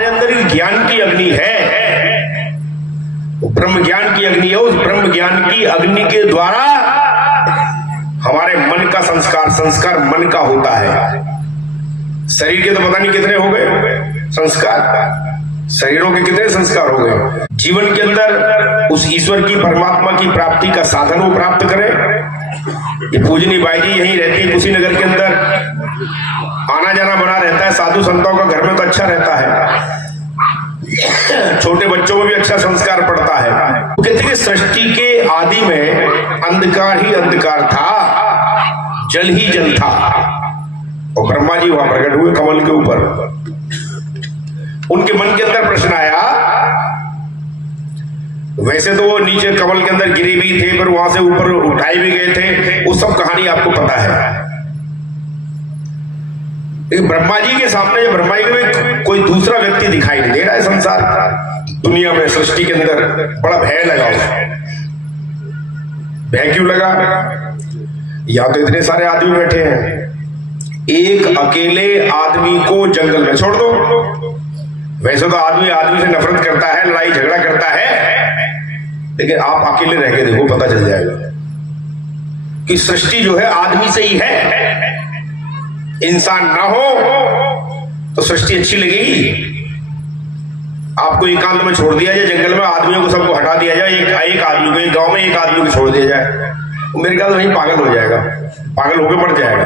हमारे अंदर एक ज्ञान की अग्नि है, ब्रह्म ज्ञान की अग्नि है। उस ब्रह्म ज्ञान की अग्नि के द्वारा हमारे मन का संस्कार मन का होता है। शरीर के तो पता नहीं कितने हो गए संस्कार, शरीरों के कितने संस्कार हो गए। जीवन के अंदर उस ईश्वर की परमात्मा की प्राप्ति का साधन वो प्राप्त करें। ये पूजनी बाई जी यहीं रहती है कुशीनगर के अंदर, आना जाना बना रहता है, साधु संतों का घर में तो अच्छा रहता है, छोटे बच्चों में भी अच्छा संस्कार पड़ता है। तो कहते हैं सृष्टि के आदि में अंधकार ही अंधकार था, जल ही जल था, और ब्रह्मा जी वहां प्रकट हुए कमल के ऊपर। उनके मन के अंदर प्रश्न आया, वैसे तो वो नीचे कमल के अंदर गिरे भी थे, पर वहां से ऊपर उठाए भी गए थे, वो सब कहानी आपको पता है। लेकिन ब्रह्मा जी के सामने जब ब्रह्मा जी में कोई दूसरा व्यक्ति दिखाई नहीं दे रहा है संसार दुनिया में, सृष्टि के अंदर, बड़ा भय लगा उसको। भय क्यों लगा? या तो इतने सारे आदमी बैठे हैं, एक अकेले आदमी को जंगल में छोड़ दो। वैसे तो आदमी से नफरत करता है, लड़ाई झगड़ा करता है, लेकिन आप अकेले रह के देखो, पता चल जाएगा कि सृष्टि जो है आदमी से ही है। इंसान ना हो तो सृष्टि अच्छी लगेगी? आपको एकांत में छोड़ दिया जाए, जंगल में आदमियों को सबको हटा दिया जाए, एक आदमी को, एक गांव में एक आदमी को छोड़ दिया जाए, मेरे ख्याल वहीं पागल हो जाएगा, पागल होकर मर जाएगा।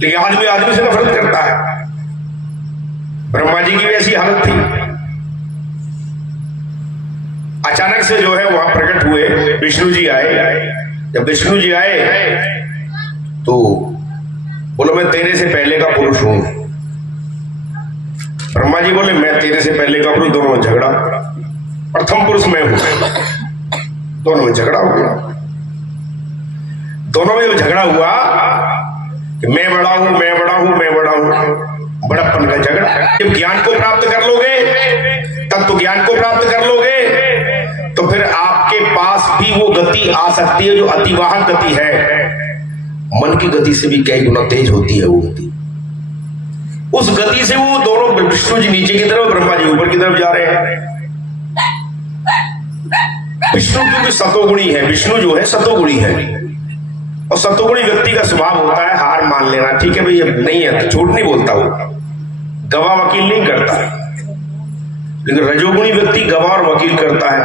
लेकिन आदमी से नफरत करता है। ब्रह्मा जी की भी ऐसी हालत थी। अचानक से जो है वहां प्रकट हुए विष्णु जी आए। जब विष्णु जी आए तो बोलो मैं तेरे से पहले का पुरुष हूं। ब्रह्मा जी बोले मैं तेरे से पहले का पुरुष। दोनों में झगड़ा, प्रथम पुरुष मैं हूं, दोनों में झगड़ा हो गया। दोनों में झगड़ा हुआ कि मैं बड़ा हूं, मैं बड़ा हूं, मैं बड़ा हूं, बड़प्पन का झगड़ा। जब ज्ञान को प्राप्त कर लोगे, तब तो ज्ञान को प्राप्त कर लोगे, तो फिर आपके पास भी वो गति आ सकती है जो अतिवाहक गति है। मन की गति से भी कई गुना तेज होती है वो गति। उस गति से वो दोनों, विष्णु जी नीचे की तरफ, ब्रह्मा जी ऊपर की तरफ जा रहे हैं। विष्णु क्योंकि सतोगुणी है, विष्णु जो है सतोगुणी है, और सतोगुणी व्यक्ति का स्वभाव होता है हार मान लेना। ठीक है भाई, अब नहीं है तो झूठ नहीं बोलता, वो गवाह वकील नहीं करता। लेकिन रजोगुणी व्यक्ति गवाह और वकील करता है।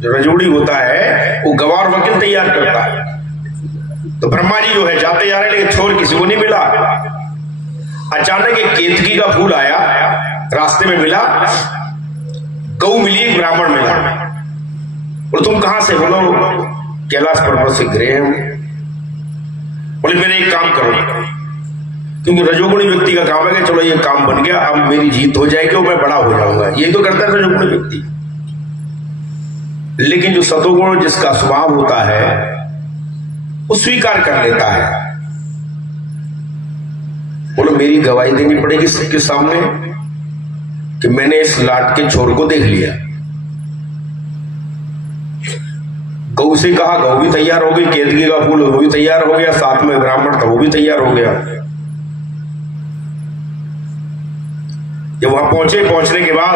जो रजोगुणी होता है वो गवाह और वकील तैयार करता है। तो ब्रह्मा जी जो है जाते जा रहे, लेकिन छोर किसी को नहीं मिला। अचानक एक केतकी का फूल आया, रास्ते में मिला, गऊ मिली, एक ब्राह्मण मिला। और तुम कहां से? बोलो कैलाश पर्वत से गिरे हैं। बोले मेरे एक काम करो, क्योंकि रजोगुणी व्यक्ति का काम है कि चलो ये काम बन गया, अब मेरी जीत हो जाएगी और मैं बड़ा हो जाऊंगा। ये तो करता है रजोगुणी व्यक्ति। लेकिन जो सतोगुण जिसका स्वभाव होता है वो स्वीकार कर लेता है। बोलो मेरी गवाही देनी पड़ेगी सबके सामने कि मैंने इस लाट के छोर को देख लिया। गौ से कहा, गौ भी तैयार हो गई, केतकी का फूल वो भी तैयार हो गया, साथ में ब्राह्मण था वो भी तैयार हो गया। जब वहां पहुंचने के बाद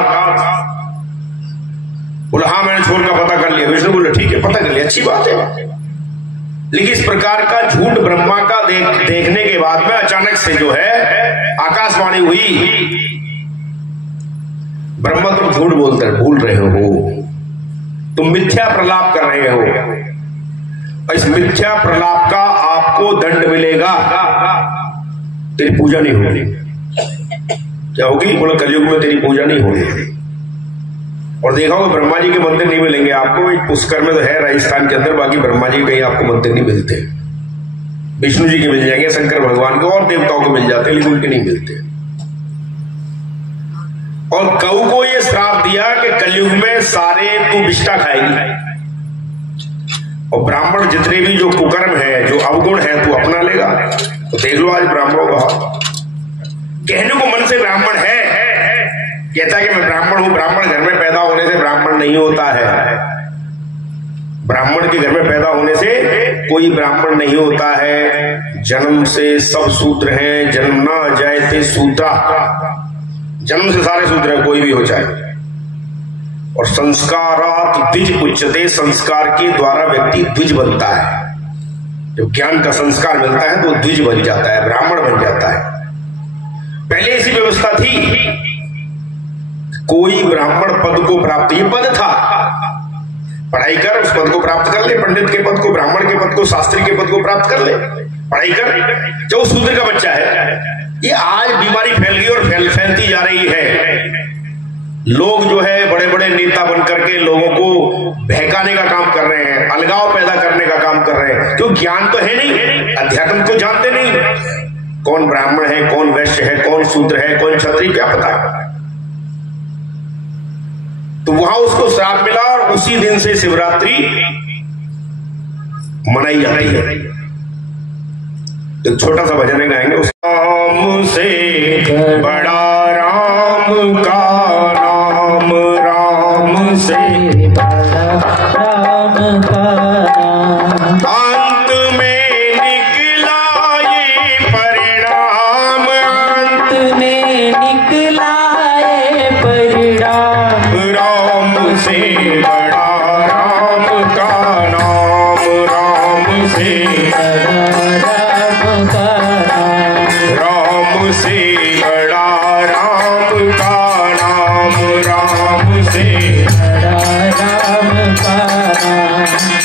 बोला हाँ मैंने छोर का पता कर लिया। विष्णु बोले ठीक है, पता कर लिया, अच्छी बात है। लेकिन इस प्रकार का झूठ ब्रह्मा का देखने के बाद में अचानक से जो है आकाशवाणी हुई, ब्रह्मा तुम झूठ भूल रहे हो, तुम मिथ्या प्रलाप कर रहे हो, और इस मिथ्या प्रलाप का आपको दंड मिलेगा, तेरी पूजा नहीं होगी। क्या होगी? बोला कलयुग में तेरी पूजा नहीं होगी। और देखा होगा ब्रह्मा जी के मंदिर नहीं मिलेंगे आपको। एक पुष्कर में तो है राजस्थान के अंदर, बाकी ब्रह्मा जी कहीं आपको मंदिर नहीं मिलते। विष्णु जी के मिल जाएंगे, शंकर भगवान के और देवताओं के मिल जाते हैं, लेकिन उनके नहीं मिलते। और गऊ को ये श्राप दिया कि कलयुग में सारे तू विष्ठा खाएगी, और ब्राह्मण जितने भी जो कुकर्म है, जो अवगुण है, तू अपना लेगा। तो देख लो आज ब्राह्मणों का कहने को मन से ब्राह्मण है, कहता है कि मैं ब्राह्मण हूं। ब्राह्मण घर में पैदा होने से ब्राह्मण नहीं होता है। ब्राह्मण के घर में पैदा होने से कोई ब्राह्मण नहीं होता है। जन्म से सब सूत्र हैं, जन्म ना जायते सूत्रा। जन्म से सारे शूद्र हैं, कोई भी हो चाहे। और संस्कारात द्विज उच्चते, संस्कार के द्वारा व्यक्ति द्विज बनता है। जब ज्ञान का संस्कार मिलता है तो द्विज बन जाता है, ब्राह्मण बन जाता है। पहले ऐसी व्यवस्था थी, कोई ब्राह्मण पद को प्राप्त, ये पद था, पढ़ाई कर उस पद को प्राप्त कर ले, पंडित के पद को, ब्राह्मण के पद को, शास्त्री के पद को प्राप्त कर ले, पढ़ाई कर। जो शूद्र का बच्चा है, ये आज बीमारी फैल गई और फैलती जा रही है। लोग जो है बड़े बड़े नेता बन करके लोगों को बहकाने का काम कर रहे हैं, अलगाव पैदा करने का काम कर रहे हैं, क्यों ज्ञान तो है नहीं, अध्यात्म को जानते नहीं। कौन ब्राह्मण है, कौन वैश्य है, कौन शूद्र है, कौन क्षत्रिय, क्या पता। तो वहां उसको श्राप मिला और उसी दिन से शिवरात्रि मनाई जाती है। तो छोटा सा भजन गाएंगे, उस राम से बड़ा राम का नाम, राम से बड़ा राम का नाम, अंत में निकला ये परिणाम, अंत में निकला ये परिणाम, राम से बड़ा राम का नाम, राम से बड़ा राम का नाम, राम से बड़ा राम का नाम, राम से बड़ा राम का नाम,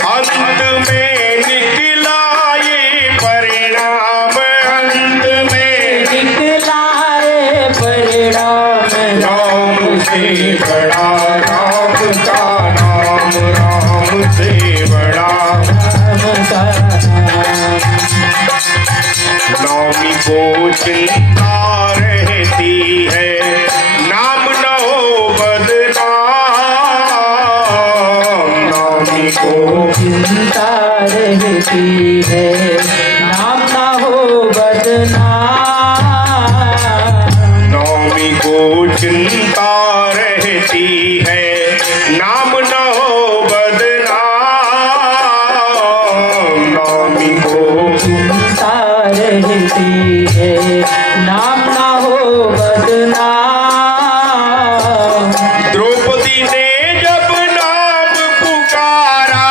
अंत में निकला ये परिणाम, अंत में निकला ये परिणाम, राम से बड़ा राम का नाम, राम से बड़ा राम का नाम। नामी को चिंता रहती है, नाम न हो बदनाम, नामी को चिंता रहती है, नाम ना हो बदनाम, नामी को चिंता रहती है, नाम न हो बदनाम, नामी को चिंता रहती है, नाम ना हो बदनाम। द्रौपदी ने जब नाम पुकारा,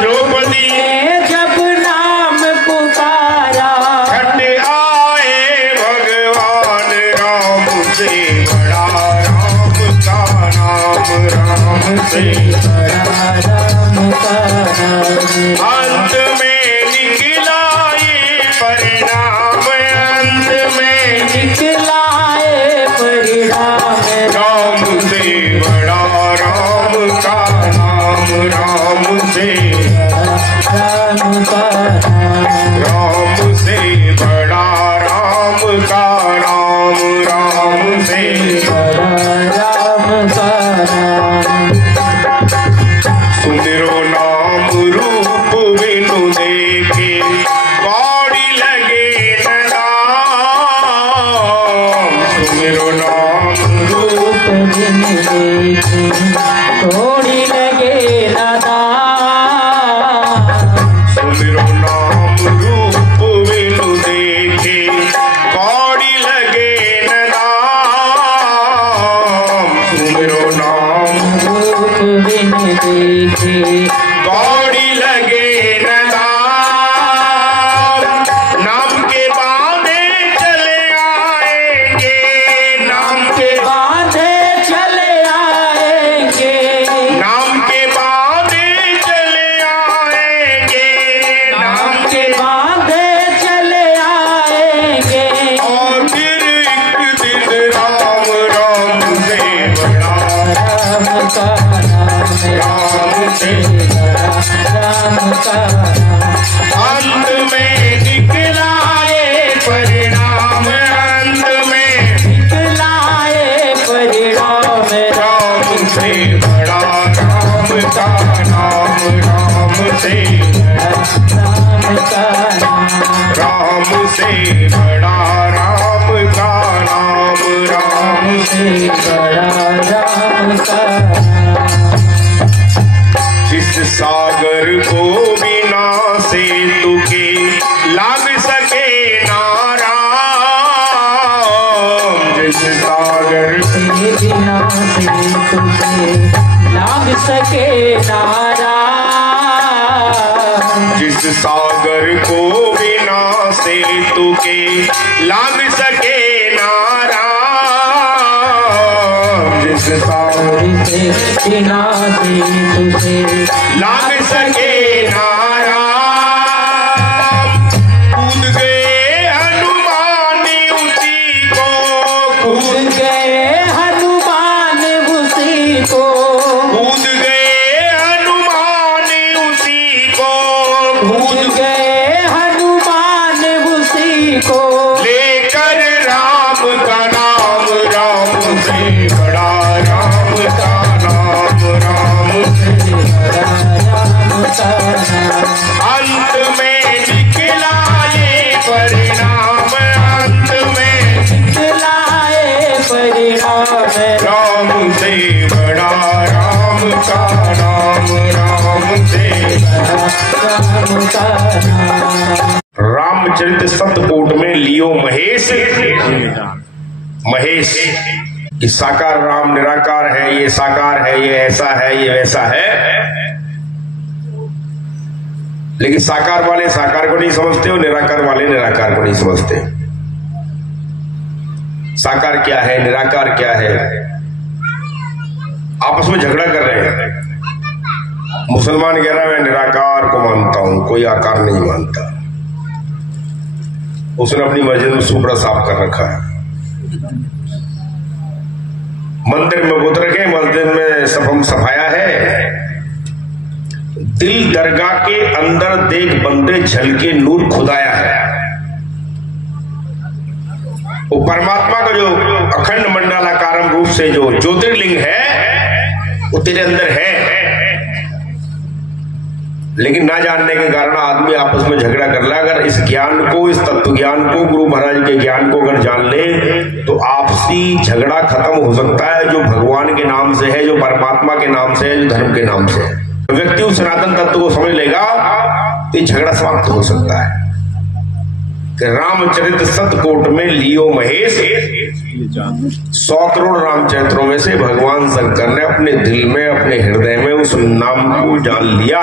द्रौपदी ने जब नाम पुकारा, छठ आए भगवान, राम से बड़ा राम का नाम, राम से बड़ा राम का नाम, अंत में निकला ये परिणाम, अंत में निकला ये परिणाम, राम से बड़ा राम का नाम, राम से राम का नाम, राम से बड़ा राम का नाम, राम से बड़ा राम का नाम। सुमिरो नाम रूप बिनु देखे, कौड़ी लगे न नाम, सुमिरो नाम रूप रूप बिन देखे, थोड़ी लगे ना दाम, सुमिरो नाम रूप बिनु देखे, कौड़ी लगे न नाम, सुमिरो नाम रूप बिन देखे, कौड़ी लगे न नाम, नाम के बांधे चले आएंगे, नाम के बांधे चले आएंगे, नाम के बांधे चले आएंगे, नाम के बांधे चले आएंगे, और फिर एक दिन राम राम से बड़ा राम का नाम, राम से राम का नाम, अंत में निकला ये परिणाम, अंत में निकला ये परिणाम, राम से बड़ा राम का नाम, राम से राम का नाम, राम से बड़ा राम का नाम, राम से बड़ा राम का नाम। जिस सागर को बिना सेतु के लाग सके ना राम, जिस सागर सेतु के लाग सके ना राम। जिस और से बिना सेतु से लाग सके ना राम। कूद गए हनुमान उसी को, कूद गए हनुमान उसी को, कूद गए हनुमान उसी को, कूद गए हनुमान उसी को। लेकर राम का नाम, राम से बड़ा राम का नाम, राम से बड़ा राम का नाम। अंत में निकला ये परिणाम, अंत में दिलाए परिणाम राम से बड़ा राम का नाम, राम से राम का नाम। रामचरित सतकोट में लियो महेश। महेश ये साकार राम निराकार है, ये साकार है, ये ऐसा है, ये वैसा है। लेकिन साकार वाले साकार को नहीं समझते और निराकार वाले निराकार को नहीं समझते। साकार क्या है, निराकार क्या है, आपस में झगड़ा कर रहे हैं। मुसलमान कह रहा है मैं निराकार को मानता हूं, कोई आकार नहीं मानता। उसने अपनी मस्जिद में सुपड़ा साफ कर रखा है, मंदिर में बुत रखे, मस्जिद में सफम सफाया है। दिल दरगाह के अंदर देख बंदे झलके नूर खुदाया है। वो परमात्मा का जो अखंड मंडलाकारम रूप से जो ज्योतिर्लिंग है वो तेरे अंदर है। लेकिन ना जानने के कारण आदमी आपस में झगड़ा कर रहा है। अगर इस ज्ञान को, इस तत्व ज्ञान को, गुरु महाराज के ज्ञान को अगर जान ले तो आपसी झगड़ा खत्म हो सकता है, जो भगवान के नाम से है, जो परमात्मा के नाम से है, जो धर्म के नाम से है। व्यक्ति उस सनातन तत्व को समझ लेगा तो झगड़ा समाप्त हो सकता है। कि रामचरित सतकोट में लियो महेश। 100 करोड़ रामचरित्रों में से भगवान शंकर ने अपने दिल में, अपने हृदय में उस नाम को जान लिया।